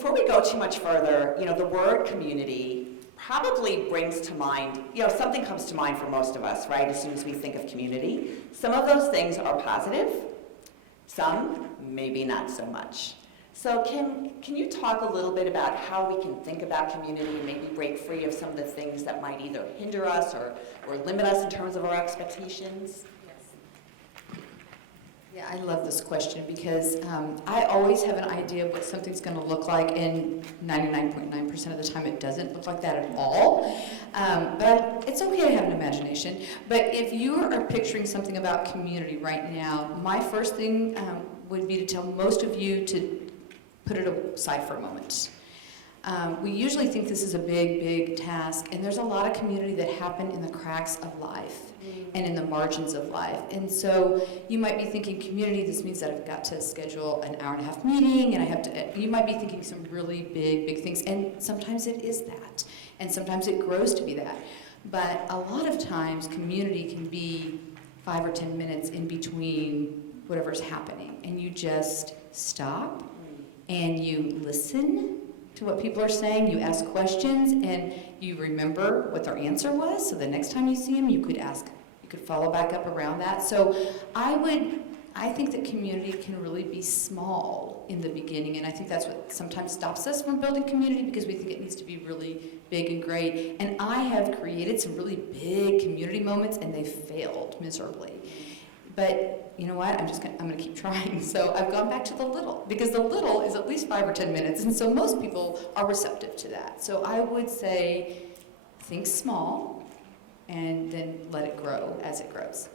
before we go too much further, the word community probably brings to mind, something comes to mind for most of us, right, as soon as we think of community. Some of those things are positive, some maybe not so much. So can you talk a little bit about how we can think about community and maybe break free of some of the things that might either hinder us or limit us in terms of our expectations? Yeah, I love this question because I always have an idea of what something's going to look like, and 99.9% of the time it doesn't look like that at all. But it's okay to have an imagination. But if you are picturing something about community right now, my first thing would be to tell most of you to put it aside for a moment. We usually think this is a big, big task, and there's a lot of community that happen in the cracks of life and in the margins of life. And so you might be thinking community, this means that I've got to schedule an hour-and-a-half meeting, and you might be thinking some really big, big things, and sometimes it is that, and sometimes it grows to be that. But a lot of times community can be 5 or 10 minutes in between whatever's happening, and you just stop and you listen to what people are saying, you ask questions, and you remember what their answer was, so the next time you see them, you could follow back up around that. So I think that community can really be small in the beginning, and I think that's what sometimes stops us from building community, because we think it needs to be really big and great. And I have created some really big community moments, and they failed miserably. But you know what? I'm going to keep trying. So I've gone back to the little, because the little is at least 5 or 10 minutes, and so most people are receptive to that. So I would say think small, and then let it grow as it grows.